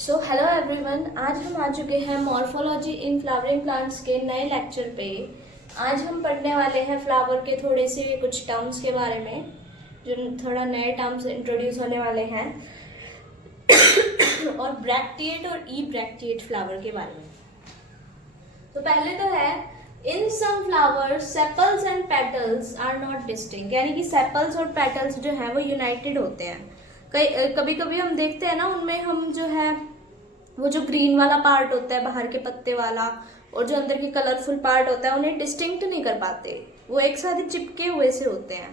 So hello everyone, आज हम आ चुके हैं मॉर्फोलॉजी इन फ्लावरिंग प्लांट्स के नए लेक्चर पे। आज हम पढ़ने वाले हैं फ्लावर के थोड़े से कुछ टर्म्स के बारे में, जो थोड़ा नए टर्म्स इंट्रोड्यूस होने वाले हैं और ब्रैक्टिएट और ई ब्रैक्टिएट फ्लावर के बारे में। तो पहले तो है, in some flowers sepals and petals are not distinct, यानी कि सेपल्स और पेटल्स जो है वो यूनाइटेड होते हैं। कभी कभी हम देखते हैं ना, उनमें हम जो है वो जो ग्रीन वाला पार्ट होता है बाहर के पत्ते वाला और जो अंदर के कलरफुल पार्ट होता है, उन्हें डिस्टिंक्ट नहीं कर पाते, वो एक साथ ही चिपके हुए से होते हैं।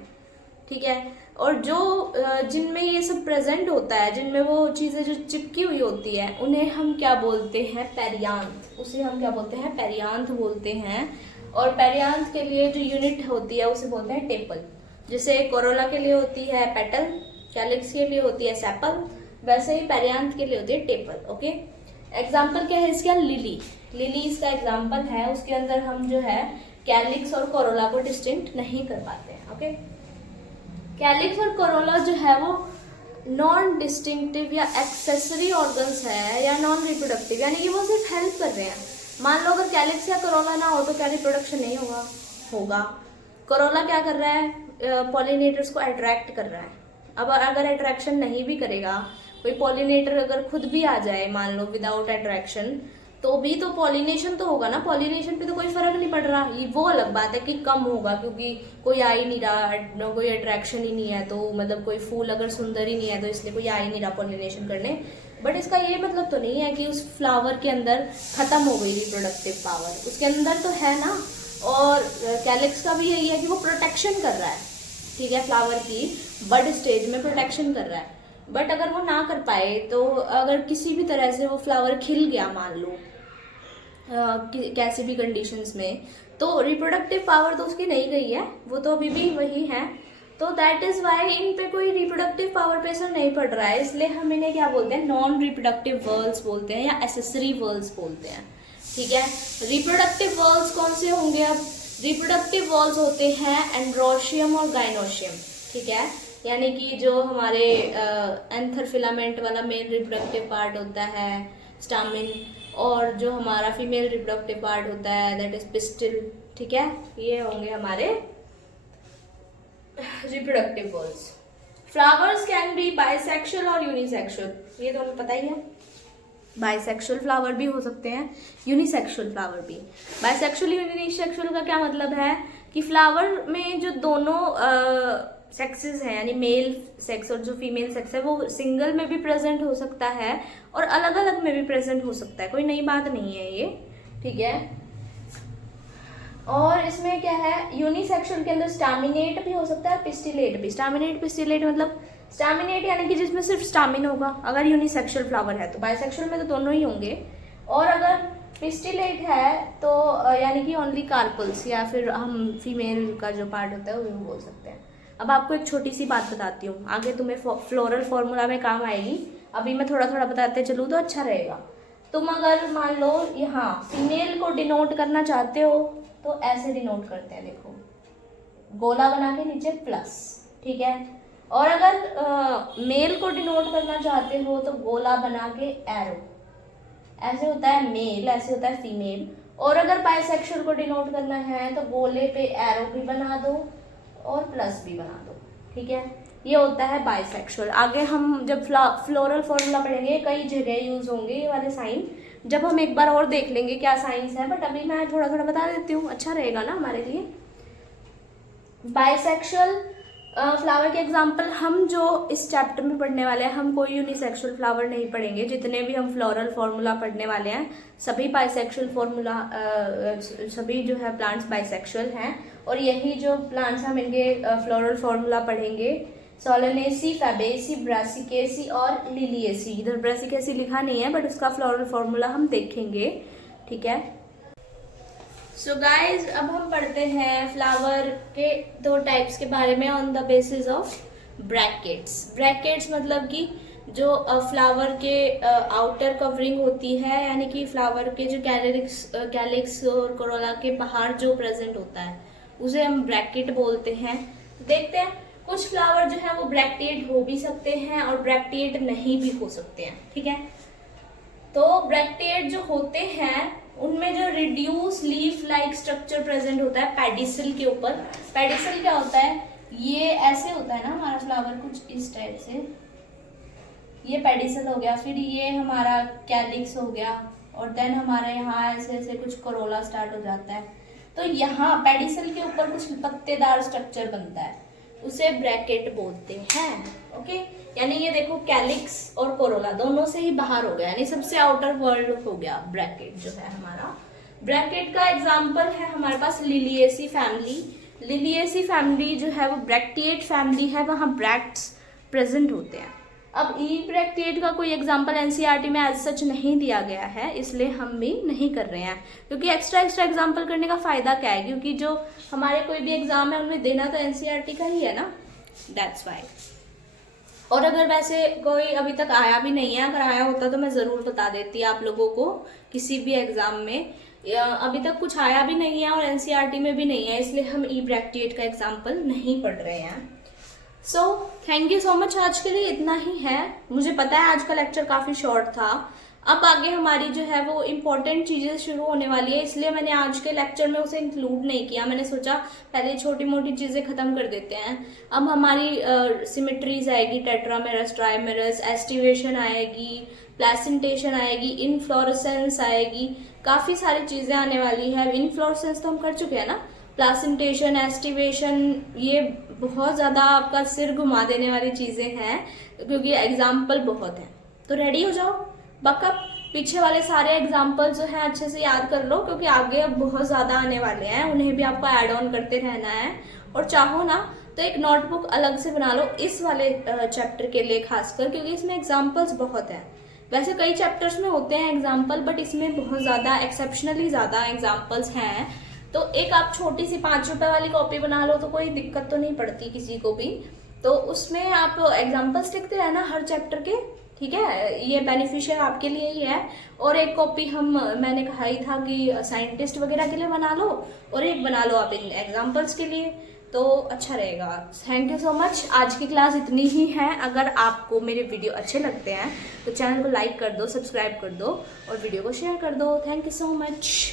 ठीक है। और जो जिनमें ये सब प्रेजेंट होता है, जिनमें वो चीज़ें जो चिपकी हुई होती है, उन्हें हम क्या बोलते हैं? पेरियांथ। उसे हम क्या बोलते हैं? पेरियांथ बोलते हैं। और पेरियांथ के लिए जो यूनिट होती है उसे बोलते हैं टेपल। जैसे कोरोला के लिए होती है पेटल, कैलिक्स के लिए होती है सेपल, वैसे ही पेरियांथ के लिए होती है टेपल। ओके। एग्जाम्पल क्या है इसका? लिली। लिली इसका एग्जाम्पल है। उसके अंदर हम जो है कैलिक्स और कोरोला को डिस्टिंक्ट नहीं कर पाते हैं। ओके। कैलिक्स और कोरोला जो है वो नॉन डिस्टिंक्टिव या एक्सेसरी ऑर्गन्स है, या नॉन रिप्रोडक्टिव, यानी कि वो सिर्फ हेल्प कर रहे हैं। मान लो अगर कैलिक्स या कोरोला ना हो तो क्या रिप्रोडक्शन नहीं होगा। कोरोला क्या कर रहा है? पॉलिनेटर्स को अट्रैक्ट कर रहा है। अब अगर अट्रैक्शन नहीं भी करेगा, कोई पॉलिनेटर अगर खुद भी आ जाए मान लो विदाउट अट्रैक्शन, तो भी तो पॉलिनेशन तो होगा ना। पॉलिनेशन पे तो कोई फर्क नहीं पड़ रहा। ये वो अलग बात है कि कम होगा, क्योंकि कोई आ ही नहीं रहा, कोई अट्रैक्शन ही नहीं है, तो मतलब कोई फूल अगर सुंदर ही नहीं है तो इसलिए कोई आ ही नहीं रहा पॉलिनेशन करने। बट इसका ये मतलब तो नहीं है कि उस फ्लावर के अंदर खत्म हो गई रिप्रोडक्टिव पावर, उसके अंदर तो है ना। और कैलिक्स का भी यही है कि वो प्रोटेक्शन कर रहा है। ठीक है, फ्लावर की बड स्टेज में प्रोटेक्शन कर रहा है। बट अगर वो ना कर पाए, तो अगर किसी भी तरह से वो फ्लावर खिल गया मान लो कैसे भी कंडीशंस में, तो रिप्रोडक्टिव पावर तो उसकी नहीं गई है, वो तो अभी भी वही है। तो दैट इज वाई इन पे कोई रिप्रोडक्टिव पावर पे असर नहीं पड़ रहा है, इसलिए हम इन्हें क्या बोलते हैं? नॉन रिप्रोडक्टिव वर्ल्स बोलते हैं या एसेसरी वर्ल्स बोलते हैं। ठीक है। रिप्रोडक्टिव वर्ल्स कौन से होंगे? अब रिप्रोडक्टिव वर्ल्स होते हैं एंड्रोशियम और गाइनोशियम। ठीक है, यानी कि जो हमारे एंथर फिलामेंट वाला मेल रिप्रोडक्टिव पार्ट होता है स्टामिन, और जो हमारा फीमेल रिप्रोडक्टिव पार्ट होता है दैट इज पिस्टिल। ठीक है, ये होंगे हमारे reproductive whorls. Flowers can be bisexual और यूनिसेक्सुअल, ये तो हमें पता ही है। बाइसेक्सुअल फ्लावर भी हो सकते हैं, यूनिसेक्सुअल फ्लावर भी। बाइसेक्सुअल यूनिसेक्सुअल का क्या मतलब है? कि फ्लावर में जो दोनों सेक्सेस हैं, यानी मेल सेक्स और जो फीमेल सेक्स है, वो सिंगल में भी प्रेजेंट हो सकता है और अलग अलग में भी प्रेजेंट हो सकता है, कोई नई बात नहीं है ये। ठीक है। और इसमें क्या है, यूनिसेक्सुअल के अंदर स्टामिनेट भी हो सकता है, पिस्टिलेट भी। स्टामिनेट पिस्टिलेट मतलब स्टामिनेट यानी कि जिसमें सिर्फ स्टामिन होगा अगर यूनिसेक्सुअल फ्लावर है, तो बाइसेक्सुअल में तो दोनों ही होंगे। और अगर पिस्टिलेट है तो यानी कि ओनली कार्पल्स, या फिर हम फीमेल का जो पार्ट होता है वो बोल सकते हैं। अब आपको एक छोटी सी बात बताती हूँ, आगे तुम्हें फ्लोरल फॉर्मूला में काम आएगी। अभी मैं थोड़ा थोड़ा बताते चलूँ तो अच्छा रहेगा। तुम अगर मान लो यहाँ फीमेल को डिनोट करना चाहते हो तो ऐसे डिनोट करते हैं, देखो गोला बना के नीचे प्लस। ठीक है। और अगर मेल को डिनोट करना चाहते हो तो गोला बना के एरो, ऐसे होता है मेल, ऐसे होता है फीमेल। और अगर बाइसेक्सुअल को डिनोट करना है तो गोले पे एरो भी बना दो और प्लस भी बना दो। ठीक है, ये होता है बाइसेक्सुअल। आगे हम जब फ्लोरल फॉर्मूला पढ़ेंगे कई जगह यूज होंगे ये वाले साइन, जब हम एक बार और देख लेंगे क्या साइंस है, बट अभी मैं थोड़ा थोड़ा बता देती हूँ, अच्छा रहेगा ना हमारे लिए। बाइसेक्सुअल फ्लावर के एग्जाम्पल हम जो इस चैप्टर में पढ़ने वाले हैं, हम कोई यूनिसेक्सुअल फ्लावर नहीं पढ़ेंगे। जितने भी हम फ्लोरल फॉर्मूला पढ़ने वाले हैं सभी बाइसेक्सुअल फॉर्मूला, सभी जो है प्लांट्स बाइसेक्सुअल हैं। और यही जो प्लांट्स हम इनके फ्लोरल फॉर्मूला पढ़ेंगे, सोलेनेसी, फैबेसी, ब्रासिकेसी और लिलिएसी। इधर ब्रासिकेसी लिखा नहीं है बट इसका फ्लोरल फॉर्मूला हम देखेंगे। ठीक है। सो गाइज, अब हम पढ़ते हैं फ्लावर के दो टाइप्स के बारे में on the basis of brackets. Brackets मतलब कि जो फ्लावर के आउटर कवरिंग होती है, यानी कि फ्लावर के जो कैलिक्स और कोरोला के बाहर जो प्रेजेंट होता है उसे हम ब्रैकेट बोलते हैं। देखते हैं, कुछ फ्लावर जो है वो ब्रैक्टिएट हो भी सकते हैं और ब्रैक्टिएट नहीं भी हो सकते हैं। ठीक है। तो ब्रैक्टिएट जो होते हैं उनमें जो reduce leaf like structure present होता है पेडिसल के ऊपर। पेडिसल क्या होता है, ये ऐसे होता है ना हमारा फ्लावर, कुछ इस टाइप से, ये पेडिसल हो गया, फिर ये हमारा कैलिक्स हो गया, और देन हमारा यहाँ ऐसे ऐसे कुछ कोरोला स्टार्ट हो जाता है। तो यहाँ पेडिसल के ऊपर कुछ पत्तेदार स्ट्रक्चर बनता है, उसे ब्रैकेट बोलते हैं। ओके, यानी ये देखो कैलिक्स और कोरोला दोनों से ही बाहर हो गया, यानी सबसे आउटर वर्ल्ड हो गया ब्रैकेट जो है हमारा। ब्रैकेट का एग्जांपल है हमारे पास लिलिएसी फैमिली। लिलिएसी फैमिली जो है वो ब्रैक्टिएट फैमिली है, वहाँ ब्रैक्ट्स प्रेजेंट होते हैं। अब ई ब्रैक्टिएट का कोई एग्जांपल एनसीईआरटी में एज सच नहीं दिया गया है, इसलिए हम भी नहीं कर रहे हैं, क्योंकि एक्स्ट्रा एग्जांपल करने का फायदा क्या है, क्योंकि जो हमारे कोई भी एग्जाम है उनमें देना तो एनसीईआरटी का ही है ना, दैट्स वाई। और अगर वैसे कोई अभी तक आया भी नहीं है, अगर आया होता तो मैं ज़रूर बता देती आप लोगों को किसी भी एग्जाम में। अभी तक कुछ आया भी नहीं है और एनसीईआरटी में भी नहीं है, इसलिए हम ई ब्रैक्टिएट का एग्जाम्पल नहीं पढ़ रहे हैं। So thank you so much, आज के लिए इतना ही है। मुझे पता है आज का लेक्चर काफ़ी शॉर्ट था, अब आगे हमारी जो है वो इम्पोर्टेंट चीज़ें शुरू होने वाली है, इसलिए मैंने आज के लेक्चर में उसे इंक्लूड नहीं किया। मैंने सोचा पहले छोटी मोटी चीज़ें ख़त्म कर देते हैं। अब हमारी सिमेट्रीज आएगी, टेट्रामेरस, ट्राइमेरस, एस्टिवेशन आएगी, प्लेसेंटेशन आएगी, इनफ्लोरेसेंस आएगी, काफ़ी सारी चीज़ें आने वाली है। इनफ्लोरेसेंस तो हम कर चुके हैं ना, प्लेसेंटेशन, एस्टिवेशन, ये बहुत ज़्यादा आपका सिर घुमा देने वाली चीज़ें हैं, क्योंकि एग्जाम्पल बहुत हैं। तो रेडी हो जाओ, बकअप पीछे वाले सारे एग्जाम्पल जो हैं अच्छे से याद कर लो, क्योंकि आगे अब बहुत ज़्यादा आने वाले हैं, उन्हें भी आपको ऐड ऑन करते रहना है। और चाहो ना तो एक नोटबुक अलग से बना लो इस वाले चैप्टर के लिए खासकर, क्योंकि इसमें एग्जाम्पल्स बहुत हैं। वैसे कई चैप्टर्स में होते हैं एग्जाम्पल, बट इसमें बहुत ज़्यादा एक्सेप्शनली ज़्यादा एग्जाम्पल्स हैं। तो एक आप छोटी सी 5 रुपए वाली कॉपी बना लो तो कोई दिक्कत तो नहीं पड़ती किसी को भी, तो उसमें आप एग्जाम्पल्स लिखते रहना हर चैप्टर के, ठीक है, ये बेनिफिशियल आपके लिए ही है। और एक कॉपी मैंने कहा ही था कि साइंटिस्ट वगैरह के लिए बना लो, और एक बना लो आप इन एग्जाम्पल्स के लिए, तो अच्छा रहेगा। थैंक यू सो मच, आज की क्लास इतनी ही है। अगर आपको मेरे वीडियो अच्छे लगते हैं तो चैनल को लाइक कर दो, सब्सक्राइब कर दो और वीडियो को शेयर कर दो। Thank you so much.